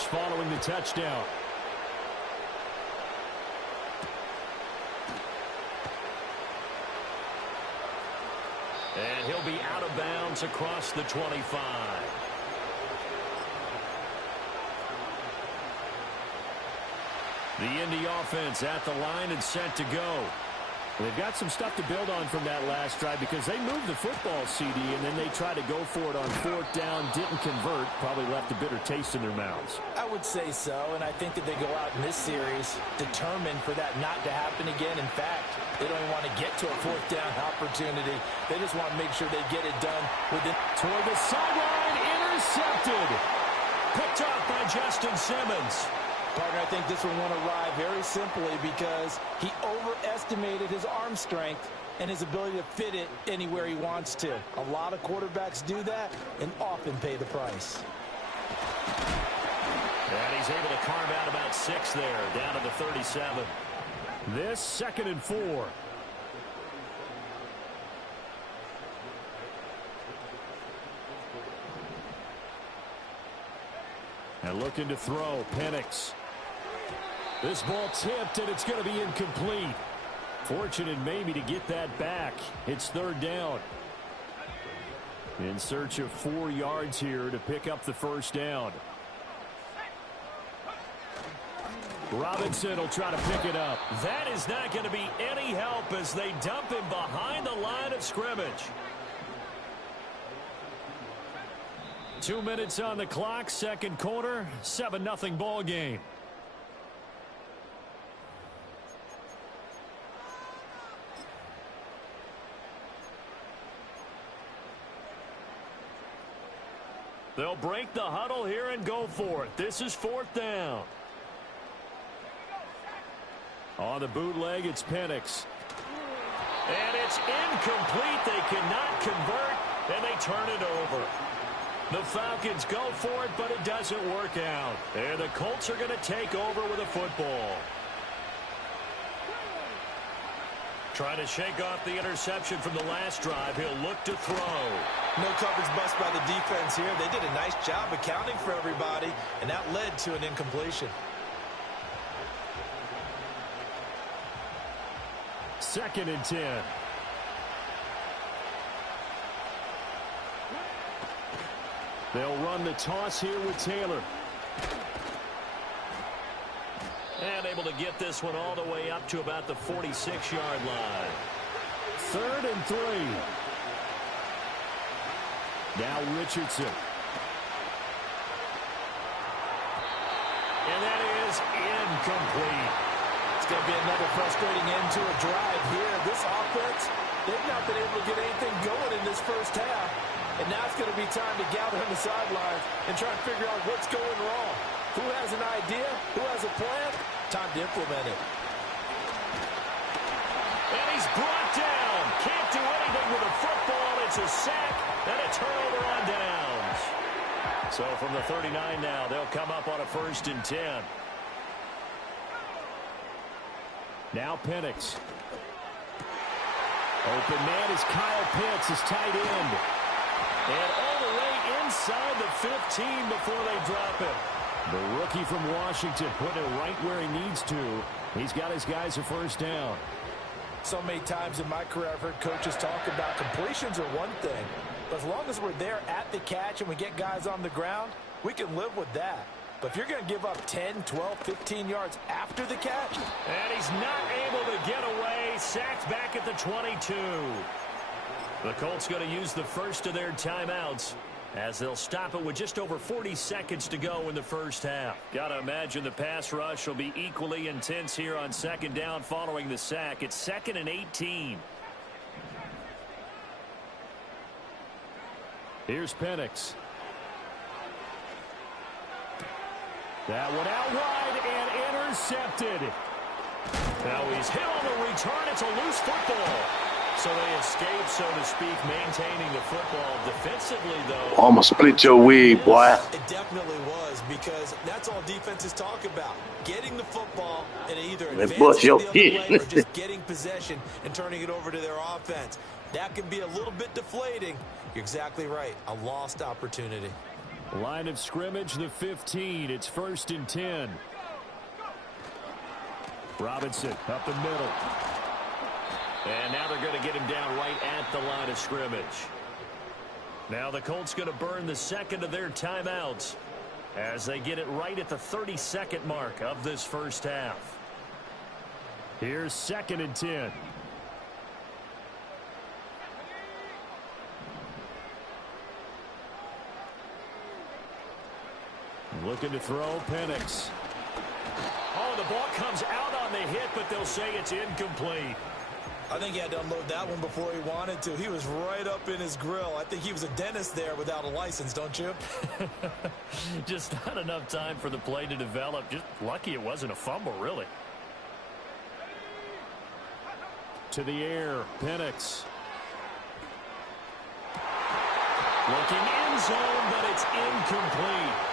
yards following the touchdown. And he'll be out of bounds across the 25. The Indy offense at the line and set to go. They've got some stuff to build on from that last drive because they moved the football, CD, and then they tried to go for it on fourth down, didn't convert, probably left a bitter taste in their mouths. I would say so, and I think that they go out in this series determined for that not to happen again. In fact, they don't even want to get to a fourth down opportunity. They just want to make sure they get it done within. Toward the sideline, intercepted. Picked up by Justin Simmons. Partner, I think this one won't arrive very simply because he overestimated his arm strength and his ability to fit it anywhere he wants to. A lot of quarterbacks do that and often pay the price. And he's able to carve out about 6 there, down to the 37. This 2nd and 4. And looking to throw, Penix. This ball tipped, and it's going to be incomplete. Fortunate maybe to get that back. It's 3rd down. In search of 4 yards here to pick up the 1st down. Robinson will try to pick it up. That is not going to be any help as they dump him behind the line of scrimmage. 2 minutes on the clock, 2nd quarter, 7-0 ball game. They'll break the huddle here and go for it. This is 4th down. On the bootleg, it's Penix. And it's incomplete. They cannot convert, and they turn it over. The Falcons go for it, but it doesn't work out. And the Colts are going to take over with a football. Trying to shake off the interception from the last drive. He'll look to throw. No coverage bust by the defense here. They did a nice job accounting for everybody, and that led to an incompletion. 2nd and 10. They'll run the toss here with Taylor. And able to get this one all the way up to about the 46-yard line. 3rd and 3. Now Richardson. And that is incomplete. It's going to be another frustrating end to a drive here. This offense, they've not been able to get anything going in this first half. And now it's going to be time to gather on the sidelines and try and figure out what's going wrong. Who has an idea? Who has a plan? Time to implement it. And he's brought down. Can't do anything with a football. It's a sack and a turnover on downs. So from the 39 now, they'll come up on a 1st and 10. Now Penix. Open man is Kyle Pitts, his tight end. And all the way inside the 15 before they drop him. The rookie from Washington putting it right where he needs to. He's got his guys a 1st down. So many times in my career I've heard coaches talk about completions are one thing. But as long as we're there at the catch and we get guys on the ground, we can live with that. But if you're going to give up 10, 12, 15 yards after the catch. And he's not able to get away. Sacked back at the 22. The Colts going to use the first of their timeouts as they'll stop it with just over 40 seconds to go in the first half. Got to imagine the pass rush will be equally intense here on 2nd down following the sack. It's 2nd and 18. Here's Penix. That one out wide and intercepted. Now he's hit on the return. It's a loose football. So they escape, so to speak, maintaining the football. Defensively, though. Almost split your wig, boy. It definitely was, because that's all defenses talk about. Getting the football and either advancing the other way or just getting possession and turning it over to their offense. That can be a little bit deflating. You're exactly right. A lost opportunity. Line of scrimmage, the 15. It's 1st and 10. Robinson up the middle. And now they're going to get him down right at the line of scrimmage. Now the Colts going to burn the second of their timeouts as they get it right at the 32nd mark of this first half. Here's 2nd and 10. Looking to throw, Penix. Oh, the ball comes out on the hit, but they'll say it's incomplete. I think he had to unload that one before he wanted to. He was right up in his grill. I think he was a dentist there without a license, don't you? Just not enough time for the play to develop. Just lucky it wasn't a fumble, really. To the air, Penix. Looking in zone, but it's incomplete.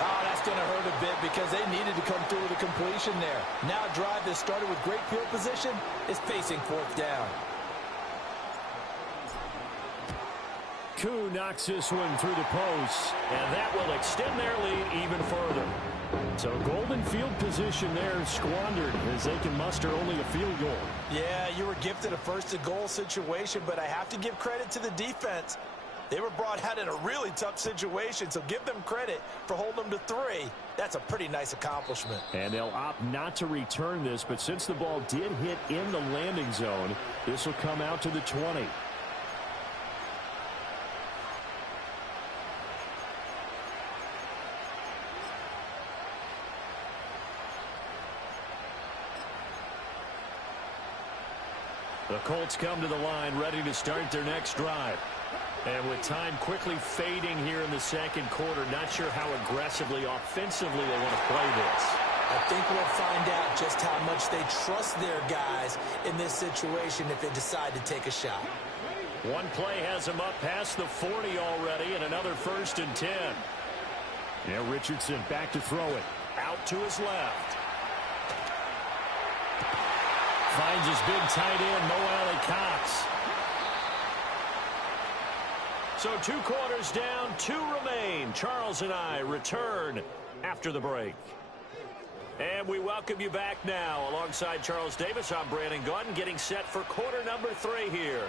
Oh, that's going to hurt a bit because they needed to come through with a completion there. Now a drive that started with great field position is facing 4th down. Koo knocks this one through the post, and that will extend their lead even further. So golden field position there squandered as they can muster only a field goal. Yeah, you were gifted a 1st and goal situation, but I have to give credit to the defense. They were brought out in a really tough situation, so give them credit for holding them to 3. That's a pretty nice accomplishment. And they'll opt not to return this, but since the ball did hit in the landing zone, this will come out to the 20. The Colts come to the line ready to start their next drive. And with time quickly fading here in the second quarter, not sure how aggressively, offensively they want to play this. I think we'll find out just how much they trust their guys in this situation if they decide to take a shot. One play has them up past the 40 already, and another 1st and 10. Now Richardson back to throw it. Out to his left. Finds his big tight end, Mo Alley-Cox. So 2 quarters down, 2 remain. Charles and I return after the break. And we welcome you back now. Alongside Charles Davis, I'm Brandon Gaudin, getting set for quarter number 3 here.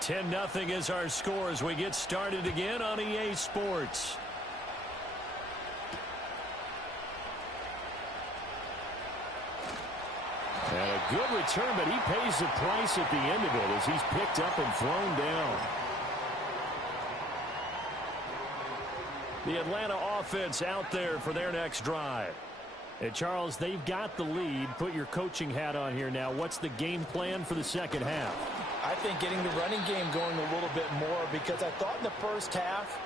(10-0) is our score as we get started again on EA Sports. And a good return, but he pays the price at the end of it as he's picked up and thrown down. The Atlanta offense out there for their next drive. And Charles, they've got the lead. Put your coaching hat on here now. What's the game plan for the second half? I think getting the running game going a little bit more, because I thought in the first half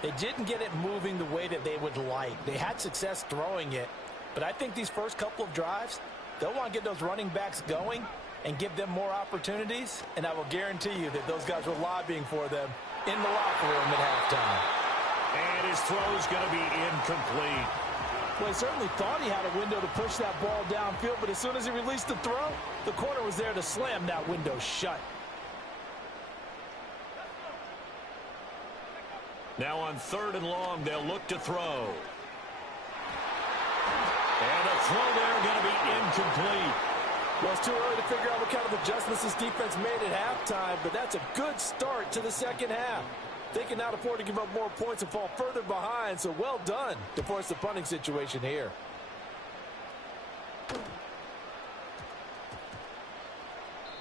they didn't get it moving the way that they would like. They had success throwing it, but I think these first couple of drives, they'll want to get those running backs going and give them more opportunities, and I will guarantee you that those guys were lobbying for them in the locker room at halftime. And his throw's going to be incomplete. Well, he certainly thought he had a window to push that ball downfield, but as soon as he released the throw, the corner was there to slam that window shut. Now on 3rd and long, they'll look to throw. And a throw there going to be incomplete. Well, it's too early to figure out what kind of adjustments this defense made at halftime, but that's a good start to the second half. They can now afford to give up more points and fall further behind, so well done to force the punting situation here.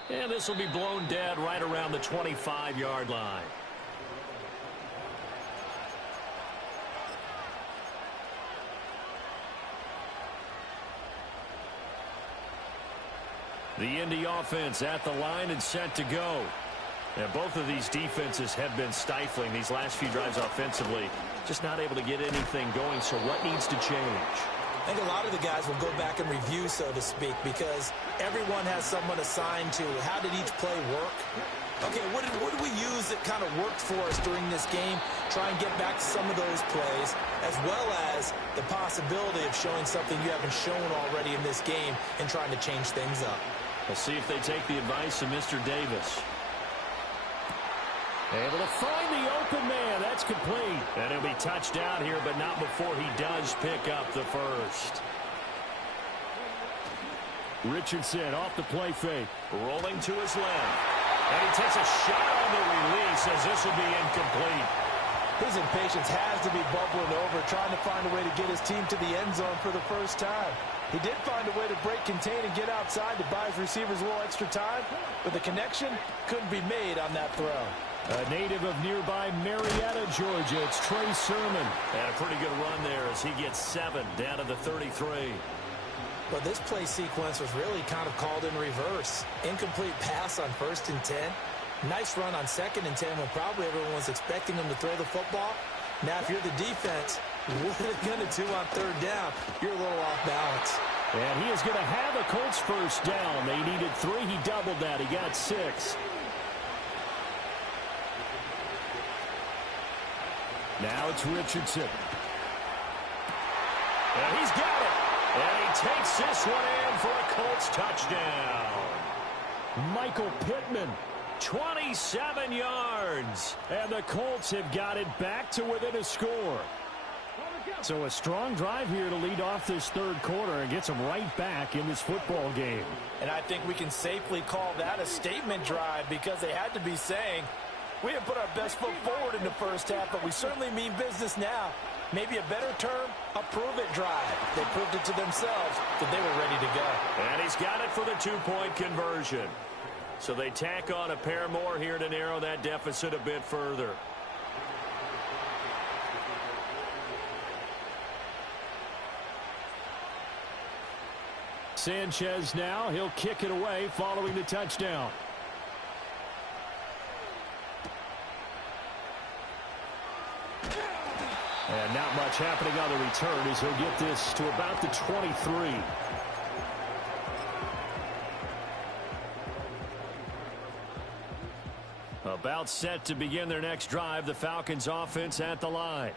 And this will be blown dead right around the 25-yard line. The Indy offense at the line and set to go. And both of these defenses have been stifling these last few drives offensively. Just not able to get anything going, so what needs to change? I think a lot of the guys will go back and review, so to speak, because everyone has someone assigned to how did each play work. Okay, what did we use that kind of worked for us during this game? Try and get back to some of those plays, as well as the possibility of showing something you haven't shown already in this game and trying to change things up. We'll see if they take the advice of Mr. Davis. Able to find the open man. That's complete. And he'll be touched down here, but not before he does pick up the first. Richardson off the play fake. Rolling to his left. And he takes a shot on the release as this will be incomplete. His impatience has to be bubbling over, trying to find a way to get his team to the end zone for the first time. He did find a way to break, contain, and get outside to buy his receivers a little extra time, but the connection couldn't be made on that throw. A native of nearby Marietta, Georgia. It's Trey Sermon. And a pretty good run there as he gets 7 down to the 33. But this play sequence was really kind of called in reverse. Incomplete pass on 1st and 10. Nice run on 2nd and 10 when probably everyone was expecting him to throw the football. Now, if you're the defense, what are they going to do on 3rd down? You're a little off balance. And he is going to have a Colts first down. They needed 3. He doubled that. He got 6. Now it's Richardson. And he's got it. And he takes this one in for a Colts touchdown. Michael Pittman. 27 yards. And the Colts have got it back to within a score. So a strong drive here to lead off this 3rd quarter and gets them right back in this football game. And I think we can safely call that a statement drive because they had to be saying, we didn't put our best foot forward in the first half, but we certainly mean business now. Maybe a better term, a prove-it drive. They proved it to themselves that they were ready to go. And he's got it for the 2-point conversion. So they tack on a pair more here to narrow that deficit a bit further. Sanchez now. He'll kick it away following the touchdown. And not much happening on the return as he'll get this to about the 23. About set to begin their next drive, the Falcons offense at the line.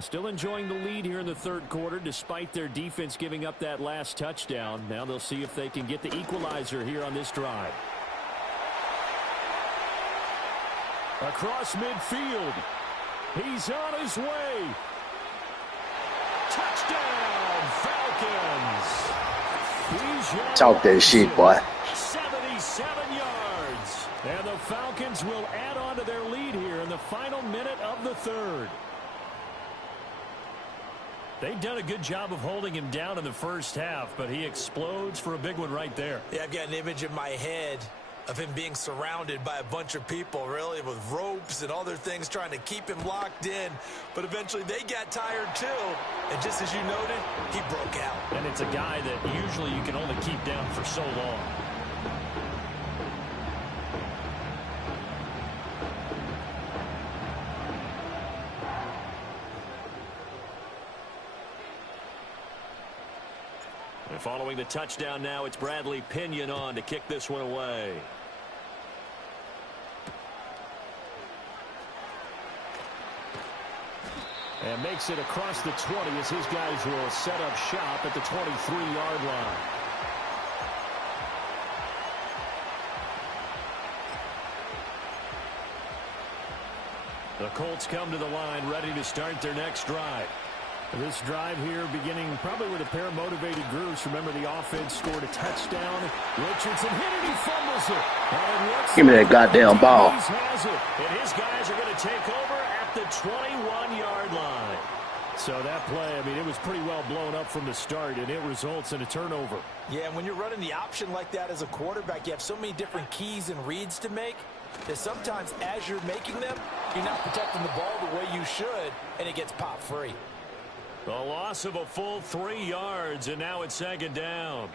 Still enjoying the lead here in the 3rd quarter despite their defense giving up that last touchdown. Now they'll see if they can get the equalizer here on this drive. Across midfield. He's on his way. Touchdown, Falcons. Talk that shit, boy. 77 yards. And the Falcons will add on to their lead here in the final minute of the 3rd. They've done a good job of holding him down in the first half, but he explodes for a big one right there. Yeah, I've got an image in my head of him being surrounded by a bunch of people, really, with ropes and other things trying to keep him locked in. But eventually they got tired, too. And just as you noted, he broke out. And it's a guy that usually you can only keep down for so long. And following the touchdown now, it's Bradley Pinion on to kick this one away. And makes it across the 20 as his guys will set up shop at the 23-yard line. The Colts come to the line ready to start their next drive. This drive here beginning probably with a pair of motivated groups. Remember, the offense scored a touchdown. Richardson hit it, he fumbles it. Give me that goddamn ball. Has it. And his guys are going to take over at the 21-yard line. So that play, I mean, it was pretty well blown up from the start, and it results in a turnover. Yeah, and when you're running the option like that as a quarterback, you have so many different keys and reads to make that sometimes as you're making them, you're not protecting the ball the way you should, and it gets popped free. The loss of a full 3 yards, and now it's 2nd down.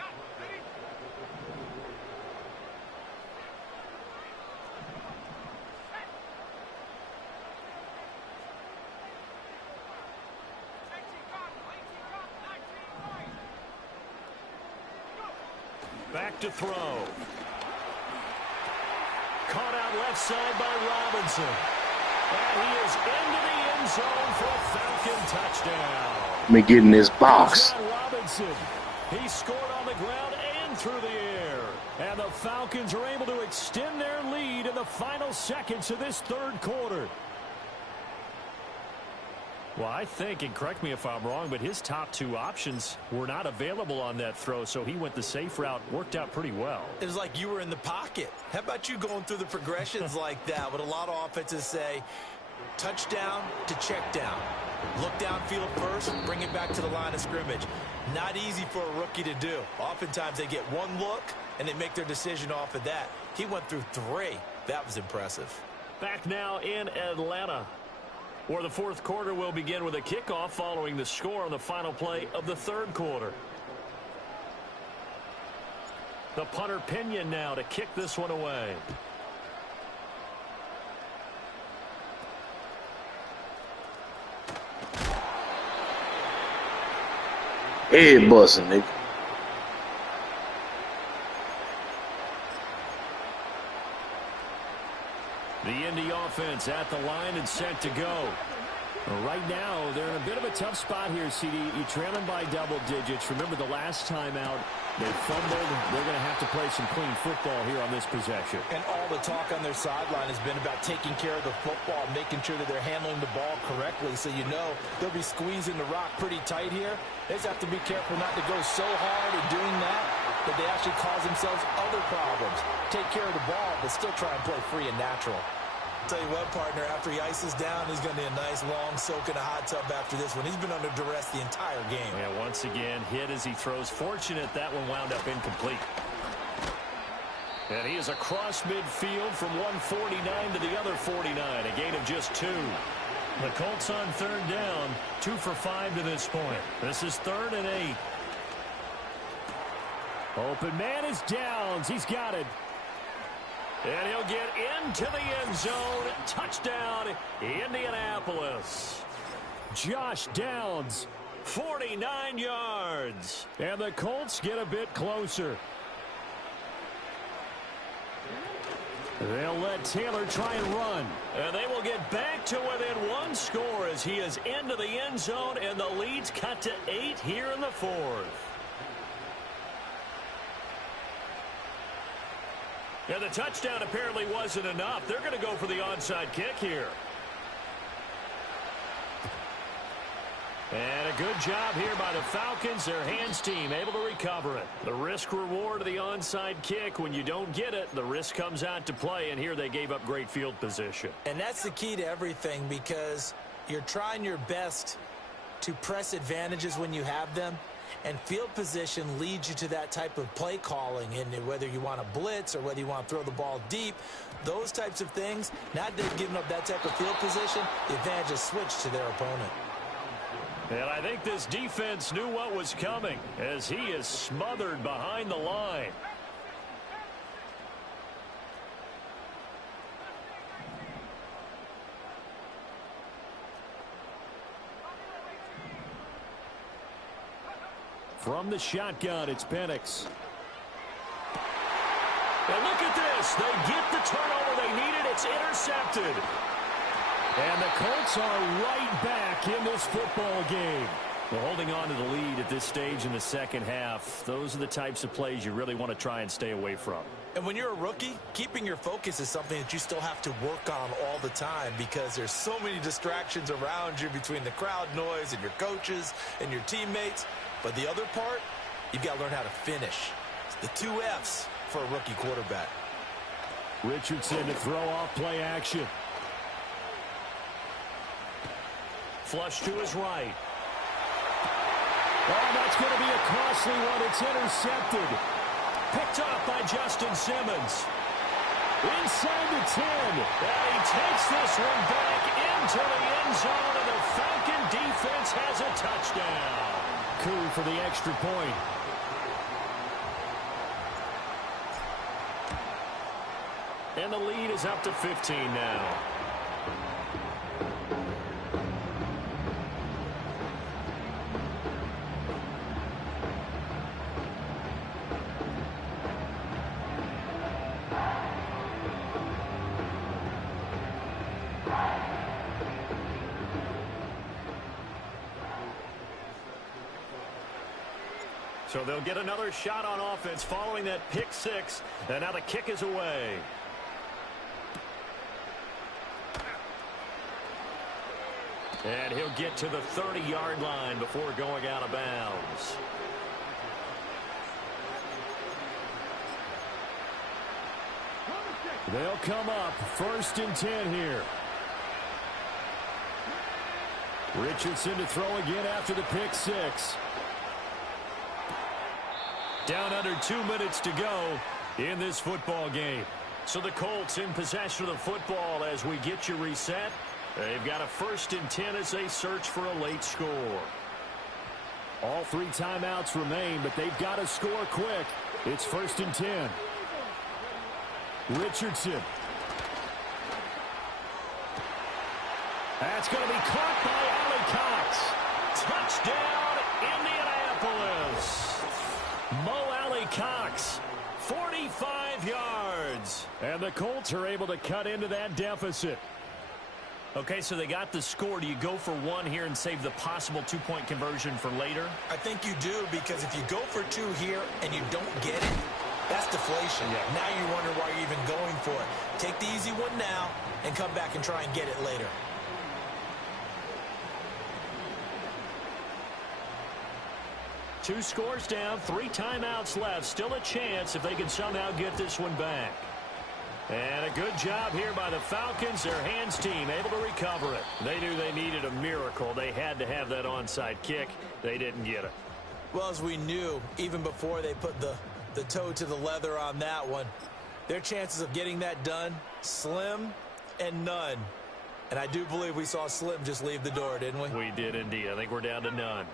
Back to throw. Caught out left side by Robinson. And he is into the end zone for a Falcon touchdown. Let me get in this box. Robinson. He scored on the ground and through the air. And the Falcons are able to extend their lead in the final seconds of this third quarter. Well, I think, and correct me if I'm wrong, but his top two options were not available on that throw, so he went the safe route. Worked out pretty well. It was like you were in the pocket. How about you going through the progressions like that? What a lot of offenses say, touchdown to check down. Look downfield first, bring it back to the line of scrimmage. Not easy for a rookie to do. Oftentimes they get one look, and they make their decision off of that. He went through three. That was impressive. Back now in Atlanta, where the fourth quarter will begin with a kickoff following the score on the final play of the third quarter. The punter Pinion now to kick this one away. Head busting, nigga. The Indy offense at the line and set to go. Well, right now, they're in a bit of a tough spot here, CD. You trail them by double digits. Remember the last time out, they fumbled. They're going to have to play some clean football here on this possession. And all the talk on their sideline has been about taking care of the football, making sure that they're handling the ball correctly. So you know they'll be squeezing the rock pretty tight here. They just have to be careful not to go so hard in doing that they actually cause themselves other problems. Take care of the ball, but still try and play free and natural. Tell you what, partner, after he ices down, he's going to need a nice long soak in a hot tub after this one. He's been under duress the entire game. Yeah, once again, hit as he throws. Fortunate that one wound up incomplete. And he is across midfield from 149 to the other 49, a gain of just 2. The Colts on third down, 2 for 5 to this point. This is 3rd and 8. Open man is Downs. He's got it. And he'll get into the end zone. Touchdown, Indianapolis. Josh Downs. 49 yards. And the Colts get a bit closer. They'll let Taylor try and run. And they will get back to within 1 score as he is into the end zone, and the lead's cut to 8 here in the 4th. And the touchdown apparently wasn't enough. They're going to go for the onside kick here. And a good job here by the Falcons. Their hands team able to recover it. The risk reward of the onside kick. When you don't get it, the risk comes out to play. And here they gave up great field position. And that's the key to everything, because you're trying your best to press advantages when you have them. And field position leads you to that type of play calling. And whether you want to blitz or whether you want to throw the ball deep, those types of things, not they've given up that type of field position, the advantage is switched to their opponent. And I think this defense knew what was coming as he is smothered behind the line. From the shotgun, it's Penix. And look at this. They get the turnover they needed. It's intercepted. And the Colts are right back in this football game. Well, holding on to the lead at this stage in the second half, those are the types of plays you really want to try and stay away from. And when you're a rookie, keeping your focus is something that you still have to work on all the time, because there's so many distractions around you between the crowd noise and your coaches and your teammates. But the other part, you've got to learn how to finish. It's the 2 F's for a rookie quarterback. Richardson to throw off play action. Flush to his right. Oh, that's going to be a costly one. It's intercepted. Picked off by Justin Simmons. Inside the 10. And he takes this one back into the end zone, and the Falcon defense has a touchdown. Coup for the extra point. And the lead is up to 15 now. So they'll get another shot on offense following that pick six. And now the kick is away. And he'll get to the 30-yard line before going out of bounds. They'll come up 1st and 10 here. Richardson to throw again after the pick six. Down under 2 minutes to go in this football game. So the Colts in possession of the football as we get you reset. They've got a 1st and 10 as they search for a late score. All 3 timeouts remain, but they've got to score quick. It's 1st and 10. Richardson. That's going to be caught by Cox. Touchdown, Indianapolis. Mo Alley Cox, 45 yards. And the Colts are able to cut into that deficit. Okay, so they got the score. Do you go for one here and save the possible 2-point conversion for later? I think you do, because if you go for 2 here and you don't get it, that's deflation. Yeah. Now you wonder why you're even going for it. Take the easy one now and come back and try and get it later. Two scores down, 3 timeouts left. Still a chance if they can somehow get this one back. And a good job here by the Falcons. Their hands team able to recover it. They knew they needed a miracle. They had to have that onside kick. They didn't get it. Well, as we knew, even before they put the toe to the leather on that one, their chances of getting that done, slim and none. And I do believe we saw Slim just leave the door, didn't we? We did indeed. I think we're down to none.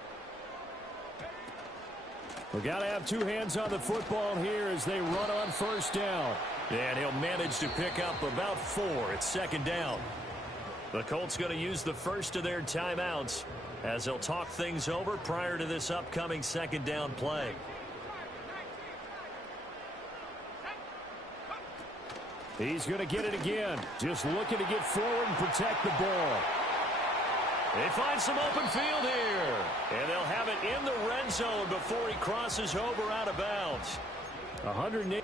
We got to have 2 hands on the football here as they run on 1st down. And he'll manage to pick up about 4. It's 2nd down. The Colts going to use the first of their timeouts as they'll talk things over prior to this upcoming 2nd down play. He's going to get it again. Just looking to get forward and protect the ball. They find some open field here. And they'll have it in the red zone before he crosses over out of bounds. 108.